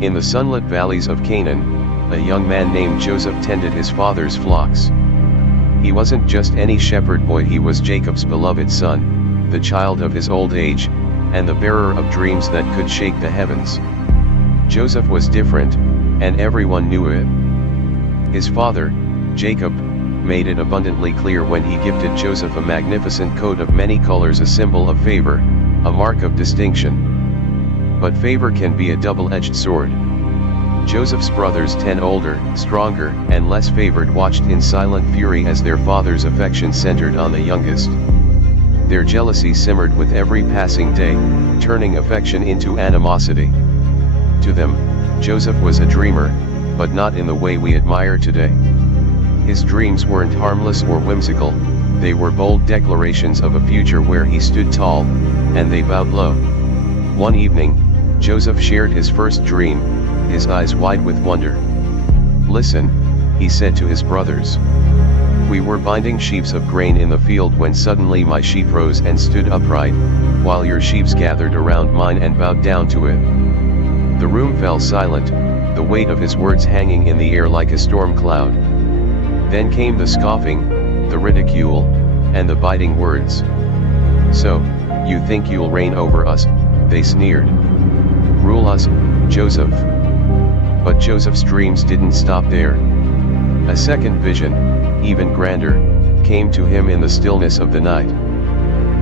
In the sunlit valleys of Canaan, a young man named Joseph tended his father's flocks. He wasn't just any shepherd boy, he was Jacob's beloved son, the child of his old age, and the bearer of dreams that could shake the heavens. Joseph was different, and everyone knew it. His father, Jacob, made it abundantly clear when he gifted Joseph a magnificent coat of many colors, a symbol of favor, a mark of distinction. But favor can be a double-edged sword. Joseph's brothers, 10 older, stronger, and less favored, watched in silent fury as their father's affection centered on the youngest. Their jealousy simmered with every passing day, turning affection into animosity. To them, Joseph was a dreamer, but not in the way we admire today. His dreams weren't harmless or whimsical, they were bold declarations of a future where he stood tall, and they bowed low. One evening, Joseph shared his first dream, his eyes wide with wonder. "Listen," he said to his brothers. "We were binding sheaves of grain in the field when suddenly my sheaf rose and stood upright, while your sheaves gathered around mine and bowed down to it." The room fell silent, the weight of his words hanging in the air like a storm cloud. Then came the scoffing, the ridicule, and the biting words. "So, you think you'll reign over us?" they sneered. "Rule us, Joseph." But Joseph's dreams didn't stop there. A second vision, even grander, came to him in the stillness of the night.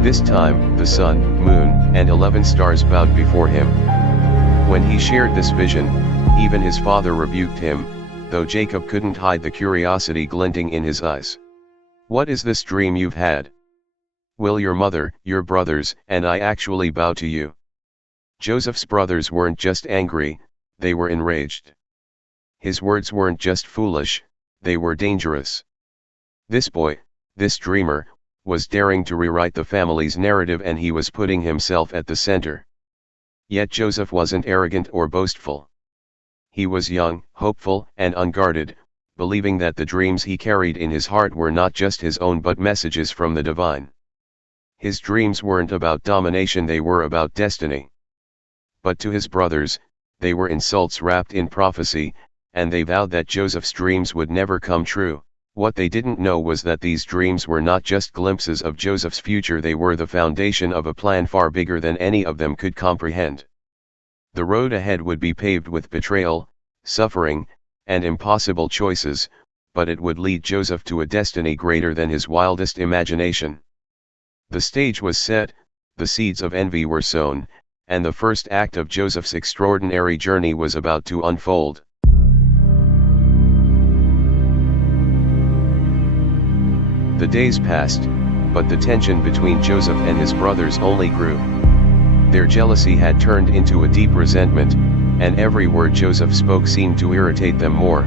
This time, the sun, moon, and 11 stars bowed before him. When he shared this vision, even his father rebuked him, though Jacob couldn't hide the curiosity glinting in his eyes. "What is this dream you've had? Will your mother, your brothers, and I actually bow to you?" Joseph's brothers weren't just angry, they were enraged. His words weren't just foolish, they were dangerous. This boy, this dreamer, was daring to rewrite the family's narrative, and he was putting himself at the center. Yet Joseph wasn't arrogant or boastful. He was young, hopeful, and unguarded, believing that the dreams he carried in his heart were not just his own but messages from the divine. His dreams weren't about domination, they were about destiny. But to his brothers, they were insults wrapped in prophecy, and they vowed that Joseph's dreams would never come true. What they didn't know was that these dreams were not just glimpses of Joseph's future, they were the foundation of a plan far bigger than any of them could comprehend. The road ahead would be paved with betrayal, suffering, and impossible choices, but it would lead Joseph to a destiny greater than his wildest imagination. The stage was set, the seeds of envy were sown, and the first act of Joseph's extraordinary journey was about to unfold. The days passed, but the tension between Joseph and his brothers only grew. Their jealousy had turned into a deep resentment, and every word Joseph spoke seemed to irritate them more.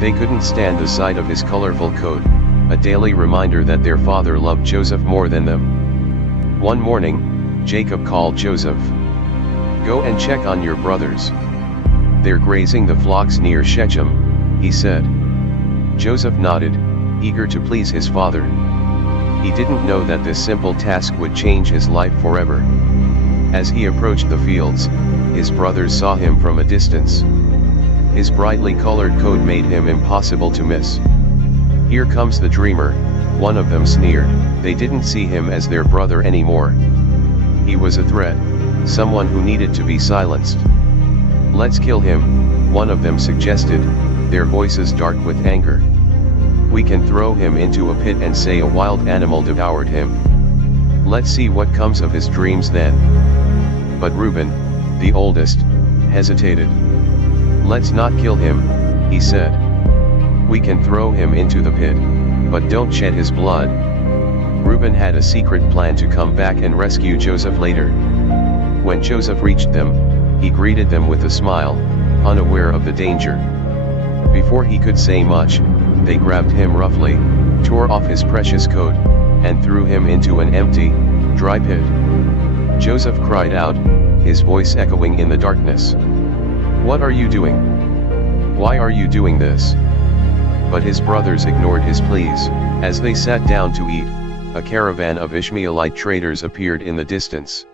They couldn't stand the sight of his colorful coat, a daily reminder that their father loved Joseph more than them. One morning, Jacob called Joseph. "Go and check on your brothers. They're grazing the flocks near Shechem," he said. Joseph nodded, eager to please his father. He didn't know that this simple task would change his life forever. As he approached the fields, his brothers saw him from a distance. His brightly colored coat made him impossible to miss. "Here comes the dreamer," one of them sneered. They didn't see him as their brother anymore. He was a threat, someone who needed to be silenced. "Let's kill him," one of them suggested, their voices dark with anger. "We can throw him into a pit and say a wild animal devoured him. Let's see what comes of his dreams then." But Reuben, the oldest, hesitated. "Let's not kill him," he said. "We can throw him into the pit, but don't shed his blood." Reuben had a secret plan to come back and rescue Joseph later. When Joseph reached them, he greeted them with a smile, unaware of the danger. Before he could say much, they grabbed him roughly, tore off his precious coat, and threw him into an empty, dry pit. Joseph cried out, his voice echoing in the darkness. "What are you doing? Why are you doing this?" But his brothers ignored his pleas. As they sat down to eat, a caravan of Ishmaelite traders appeared in the distance.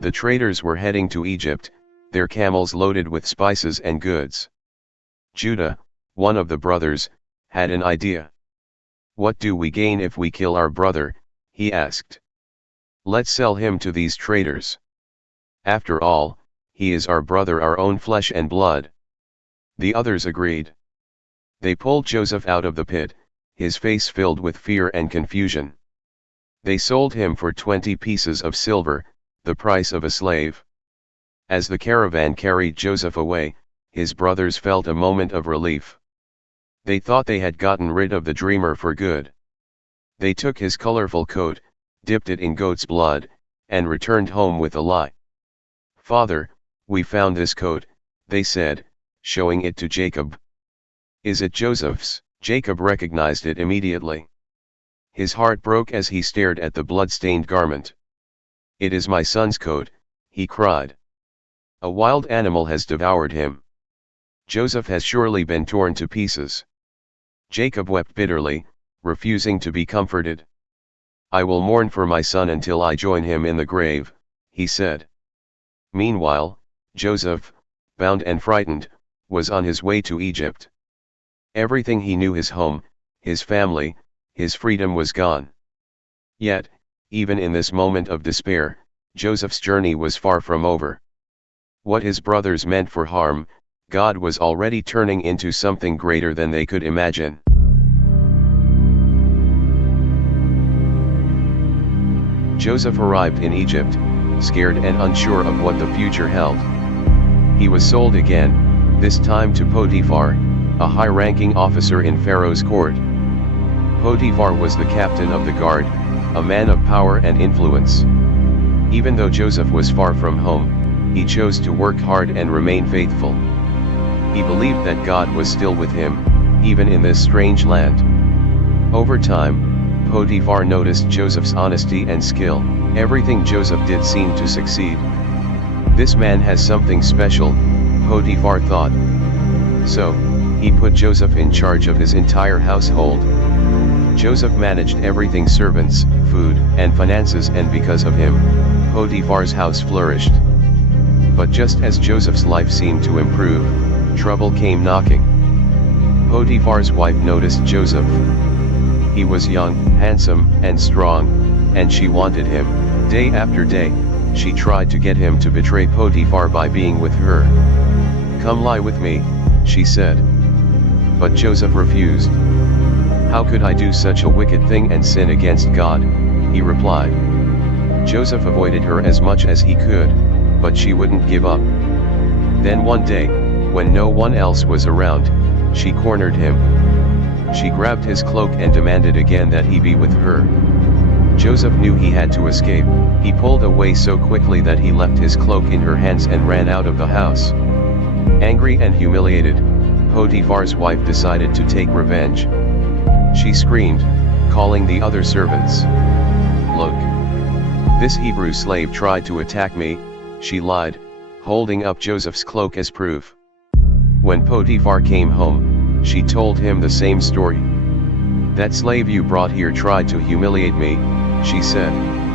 The traders were heading to Egypt, their camels loaded with spices and goods. Judah, one of the brothers, had an idea. "What do we gain if we kill our brother?" he asked. "Let's sell him to these traders. After all, he is our brother, our own flesh and blood." The others agreed. They pulled Joseph out of the pit, his face filled with fear and confusion. They sold him for 20 pieces of silver, the price of a slave. As the caravan carried Joseph away, his brothers felt a moment of relief. They thought they had gotten rid of the dreamer for good. They took his colorful coat, dipped it in goat's blood, and returned home with a lie. "Father, we found this coat," they said, showing it to Jacob. "Is it Joseph's?" Jacob recognized it immediately. His heart broke as he stared at the blood-stained garment. "It is my son's coat," he cried. "A wild animal has devoured him. Joseph has surely been torn to pieces." Jacob wept bitterly, refusing to be comforted. "I will mourn for my son until I join him in the grave," he said. Meanwhile, Joseph, bound and frightened, was on his way to Egypt. Everything he knew, his home, his family, his freedom, was gone. Yet, even in this moment of despair, Joseph's journey was far from over. What his brothers meant for harm, God was already turning into something greater than they could imagine. Joseph arrived in Egypt, scared and unsure of what the future held. He was sold again, this time to Potiphar, a high-ranking officer in Pharaoh's court. Potiphar was the captain of the guard, a man of power and influence. Even though Joseph was far from home, he chose to work hard and remain faithful. He believed that God was still with him, even in this strange land. Over time, Potiphar noticed Joseph's honesty and skill. Everything Joseph did seemed to succeed. "This man has something special," Potiphar thought. So, he put Joseph in charge of his entire household. Joseph managed everything: servants, food, and finances, and because of him, Potiphar's house flourished. But just as Joseph's life seemed to improve, trouble came knocking. Potiphar's wife noticed Joseph. He was young, handsome, and strong, and she wanted him. Day after day, she tried to get him to betray Potiphar by being with her. "Come lie with me," she said. But Joseph refused. "How could I do such a wicked thing and sin against God?" he replied. Joseph avoided her as much as he could, but she wouldn't give up. Then one day, when no one else was around, she cornered him. She grabbed his cloak and demanded again that he be with her. Joseph knew he had to escape. He pulled away so quickly that he left his cloak in her hands and ran out of the house. Angry and humiliated, Potiphar's wife decided to take revenge. She screamed, calling the other servants. "Look! This Hebrew slave tried to attack me," she lied, holding up Joseph's cloak as proof. When Potiphar came home, she told him the same story. "That slave you brought here tried to humiliate me," she said.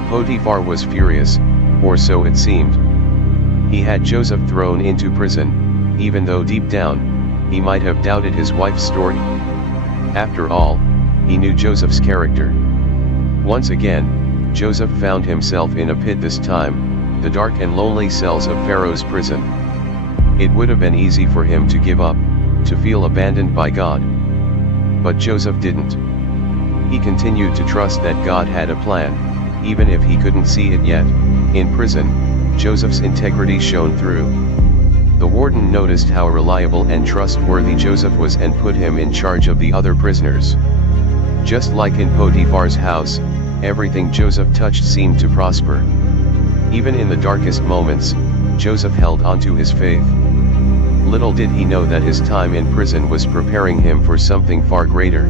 Potiphar was furious, or so it seemed. He had Joseph thrown into prison, even though deep down, he might have doubted his wife's story. After all, he knew Joseph's character. Once again, Joseph found himself in a pit, this time, the dark and lonely cells of Pharaoh's prison. It would have been easy for him to give up, to feel abandoned by God. But Joseph didn't. He continued to trust that God had a plan, even if he couldn't see it yet. In prison, Joseph's integrity shone through. The warden noticed how reliable and trustworthy Joseph was and put him in charge of the other prisoners. Just like in Potiphar's house, everything Joseph touched seemed to prosper. Even in the darkest moments, Joseph held onto his faith. Little did he know that his time in prison was preparing him for something far greater.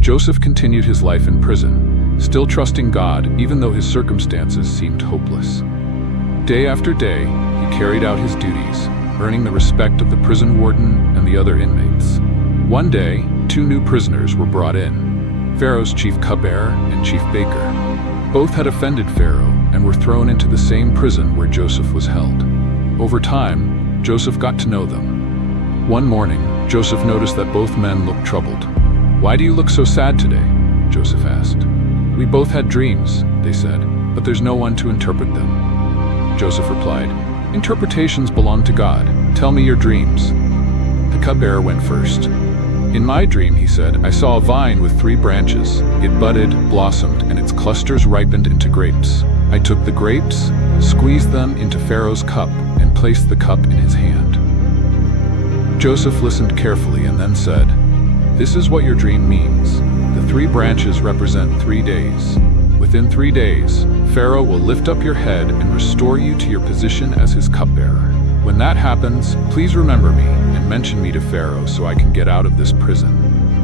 Joseph continued his life in prison, still trusting God even though his circumstances seemed hopeless. Day after day, he carried out his duties, earning the respect of the prison warden and the other inmates. One day, 2 new prisoners were brought in, Pharaoh's chief cupbearer and chief baker. Both had offended Pharaoh and were thrown into the same prison where Joseph was held. Over time, Joseph got to know them. One morning, Joseph noticed that both men looked troubled. "Why do you look so sad today?" Joseph asked. "We both had dreams," they said, "but there's no one to interpret them." Joseph replied, "Interpretations belong to God. Tell me your dreams." The cupbearer went first. "In my dream," he said, "I saw a vine with 3 branches. It budded, blossomed, and its clusters ripened into grapes. I took the grapes, squeezed them into Pharaoh's cup, and placed the cup in his hand." Joseph listened carefully and then said, "This is what your dream means. The 3 branches represent 3 days. Within 3 days, Pharaoh will lift up your head and restore you to your position as his cupbearer. When that happens, please remember me and mention me to Pharaoh so I can get out of this prison."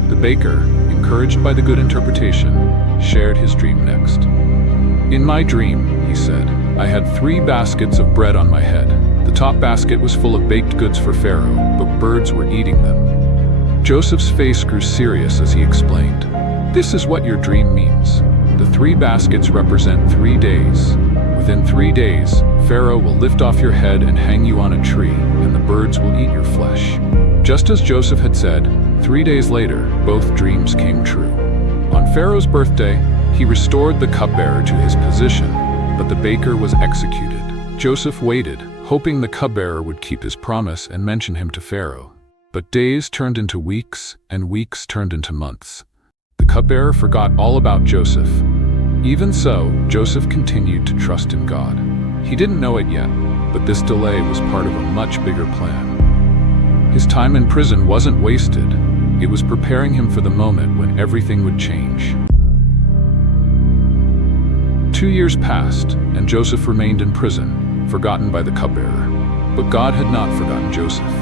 The baker, encouraged by the good interpretation, shared his dream next. "In my dream," he said, "I had 3 baskets of bread on my head. The top basket was full of baked goods for Pharaoh, but birds were eating them." Joseph's face grew serious as he explained, "This is what your dream means. The 3 baskets represent 3 days. Within 3 days, Pharaoh will lift off your head and hang you on a tree, and the birds will eat your flesh." Just as Joseph had said, 3 days later, both dreams came true. On Pharaoh's birthday, he restored the cupbearer to his position, but the baker was executed. Joseph waited, hoping the cupbearer would keep his promise and mention him to Pharaoh. But days turned into weeks, and weeks turned into months. The cupbearer forgot all about Joseph. Even so, Joseph continued to trust in God. He didn't know it yet, but this delay was part of a much bigger plan. His time in prison wasn't wasted. It was preparing him for the moment when everything would change. 2 years passed, and Joseph remained in prison, forgotten by the cupbearer. But God had not forgotten Joseph.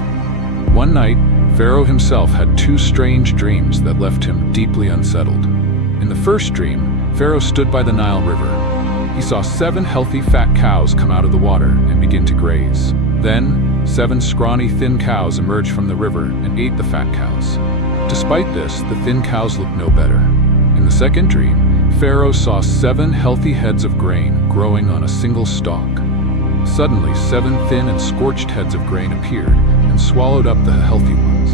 One night, Pharaoh himself had 2 strange dreams that left him deeply unsettled. In the first dream, Pharaoh stood by the Nile River. He saw 7 healthy fat cows come out of the water and begin to graze. Then, 7 scrawny thin cows emerged from the river and ate the fat cows. Despite this, the thin cows looked no better. In the second dream, Pharaoh saw 7 healthy heads of grain growing on a single stalk. Suddenly, 7 thin and scorched heads of grain appeared and swallowed up the healthy ones.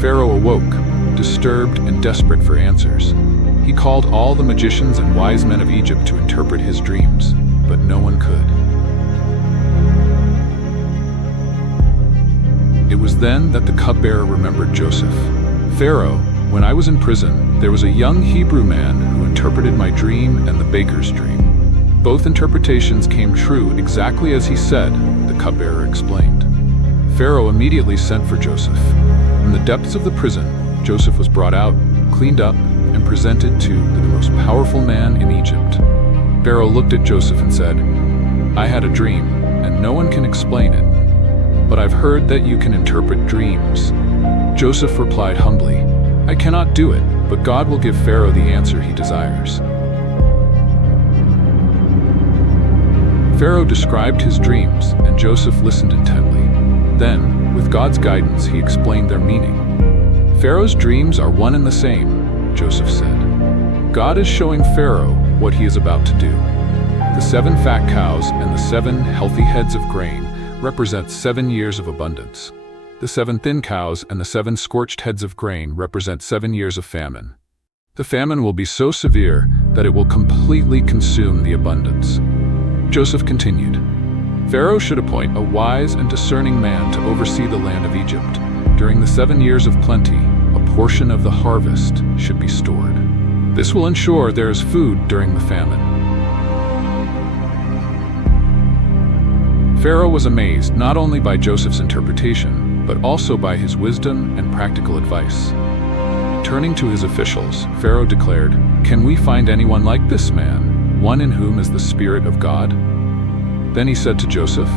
Pharaoh awoke, disturbed and desperate for answers. He called all the magicians and wise men of Egypt to interpret his dreams, but no one could. It was then that the cupbearer remembered Joseph. "Pharaoh, when I was in prison, there was a young Hebrew man who interpreted my dream and the baker's dream. Both interpretations came true exactly as he said," the cupbearer explained. Pharaoh immediately sent for Joseph. From the depths of the prison, Joseph was brought out, cleaned up, and presented to the most powerful man in Egypt. Pharaoh looked at Joseph and said, "I had a dream, and no one can explain it. But I've heard that you can interpret dreams." Joseph replied humbly, "I cannot do it, but God will give Pharaoh the answer he desires." Pharaoh described his dreams, and Joseph listened intently. Then, with God's guidance, he explained their meaning. "Pharaoh's dreams are one and the same," Joseph said. "God is showing Pharaoh what he is about to do. The 7 fat cows and the 7 healthy heads of grain represent 7 years of abundance. The 7 thin cows and the 7 scorched heads of grain represent 7 years of famine. The famine will be so severe that it will completely consume the abundance." Joseph continued, "Pharaoh should appoint a wise and discerning man to oversee the land of Egypt. During the 7 years of plenty, a portion of the harvest should be stored. This will ensure there is food during the famine." Pharaoh was amazed not only by Joseph's interpretation, but also by his wisdom and practical advice. Turning to his officials, Pharaoh declared, "Can we find anyone like this man, one in whom is the Spirit of God?" Then he said to Joseph,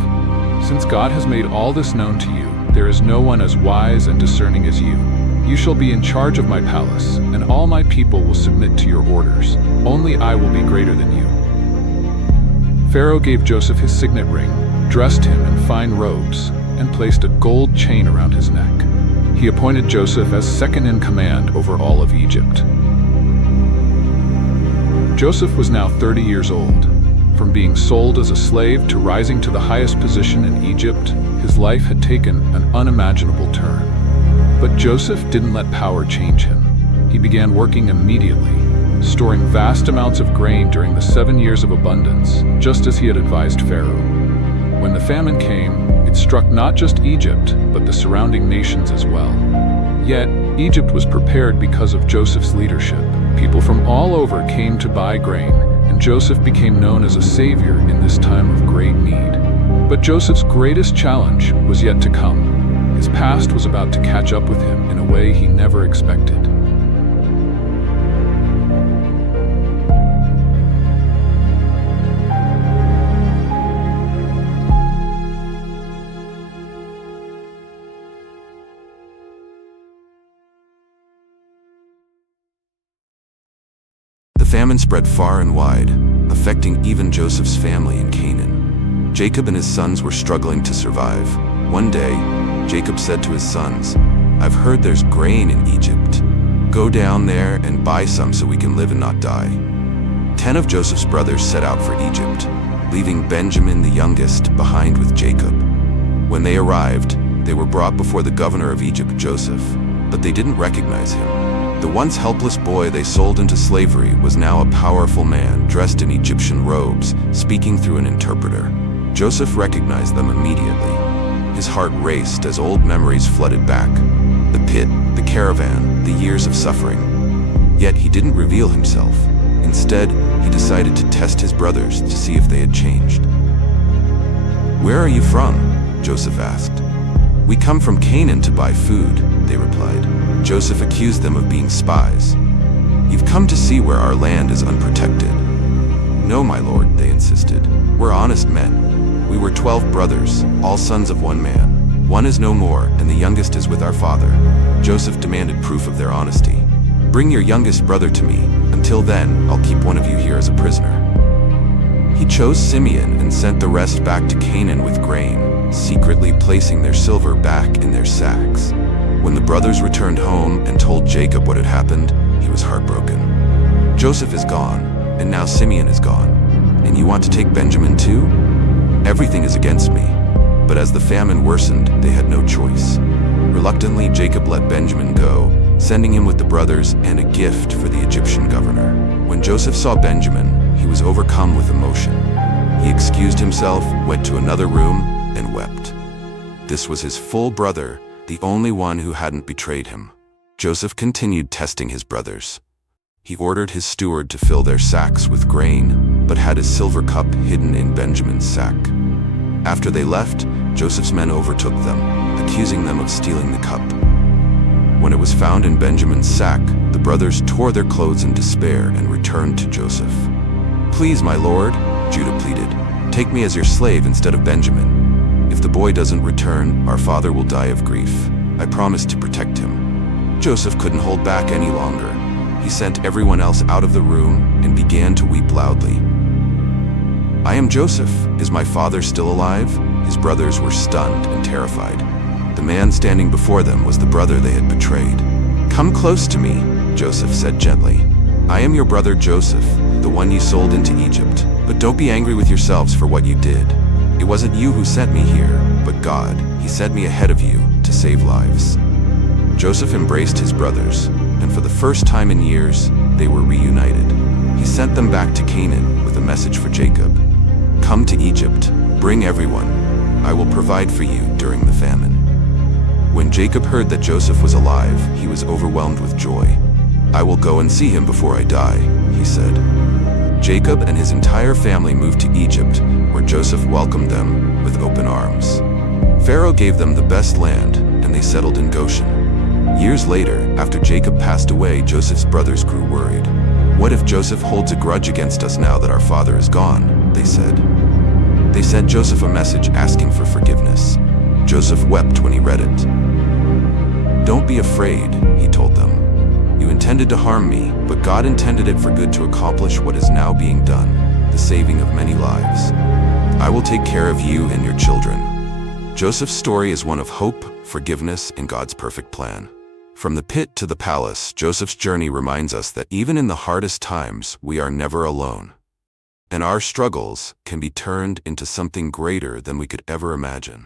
"Since God has made all this known to you, there is no one as wise and discerning as you. You shall be in charge of my palace, and all my people will submit to your orders. Only I will be greater than you." Pharaoh gave Joseph his signet ring, dressed him in fine robes, and placed a gold chain around his neck. he appointed Joseph as second in command over all of Egypt. Joseph was now 30 years old. From being sold as a slave to rising to the highest position in Egypt, his life had taken an unimaginable turn. But Joseph didn't let power change him. He began working immediately, storing vast amounts of grain during the 7 years of abundance, just as he had advised Pharaoh. When the famine came, it struck not just Egypt, but the surrounding nations as well. Yet, Egypt was prepared because of Joseph's leadership. People from all over came to buy grain, and Joseph became known as a savior in this time of great need. But Joseph's greatest challenge was yet to come. His past was about to catch up with him in a way he never expected. The famine spread far and wide, affecting even Joseph's family in Canaan. Jacob and his sons were struggling to survive. One day, Jacob said to his sons, "I've heard there's grain in Egypt. Go down there and buy some so we can live and not die." 10 of Joseph's brothers set out for Egypt, leaving Benjamin, the youngest, behind with Jacob. When they arrived, they were brought before the governor of Egypt, Joseph, but they didn't recognize him. The once helpless boy they sold into slavery was now a powerful man dressed in Egyptian robes, speaking through an interpreter. Joseph recognized them immediately. His heart raced as old memories flooded back. The pit, the caravan, the years of suffering. Yet he didn't reveal himself. Instead, he decided to test his brothers to see if they had changed. "Where are you from?" Joseph asked. "We come from Canaan to buy food," they replied. Joseph accused them of being spies. "You've come to see where our land is unprotected." "No, my lord," they insisted. "We're honest men. We were 12 brothers, all sons of one man. One is no more, and the youngest is with our father." Joseph demanded proof of their honesty. "Bring your youngest brother to me. Until then, I'll keep one of you here as a prisoner." He chose Simeon and sent the rest back to Canaan with grain, secretly placing their silver back in their sacks. When the brothers returned home and told Jacob what had happened, he was heartbroken. "Joseph is gone, and now Simeon is gone. And you want to take Benjamin too? Everything is against me." But as the famine worsened, they had no choice. Reluctantly, Jacob let Benjamin go, sending him with the brothers and a gift for the Egyptian governor. When Joseph saw Benjamin, he was overcome with emotion. He excused himself, went to another room, and wept. This was his full brother, the only one who hadn't betrayed him. Joseph continued testing his brothers. He ordered his steward to fill their sacks with grain, but had his silver cup hidden in Benjamin's sack. After they left, Joseph's men overtook them, accusing them of stealing the cup. When it was found in Benjamin's sack, the brothers tore their clothes in despair and returned to Joseph. "Please, my lord," Judah pleaded, "take me as your slave instead of Benjamin. If the boy doesn't return, our father will die of grief. I promise to protect him." Joseph couldn't hold back any longer. He sent everyone else out of the room and began to weep loudly. "I am Joseph. Is my father still alive?" His brothers were stunned and terrified. The man standing before them was the brother they had betrayed. "Come close to me," Joseph said gently. "I am your brother Joseph, the one you sold into Egypt. But don't be angry with yourselves for what you did. It wasn't you who sent me here, but God. He sent me ahead of you to save lives." Joseph embraced his brothers, and for the first time in years, they were reunited. He sent them back to Canaan with a message for Jacob. "Come to Egypt, bring everyone. I will provide for you during the famine." When Jacob heard that Joseph was alive, he was overwhelmed with joy. "I will go and see him before I die," he said. Jacob and his entire family moved to Egypt, where Joseph welcomed them with open arms. Pharaoh gave them the best land, and they settled in Goshen. Years later, after Jacob passed away, Joseph's brothers grew worried. "What if Joseph holds a grudge against us now that our father is gone?" they said. They sent Joseph a message asking for forgiveness. Joseph wept when he read it. "Don't be afraid," he told them. "You intended to harm me, but God intended it for good to accomplish what is now being done, the saving of many lives. I will take care of you and your children." Joseph's story is one of hope, forgiveness, and God's perfect plan. From the pit to the palace, Joseph's journey reminds us that even in the hardest times, we are never alone. And our struggles can be turned into something greater than we could ever imagine.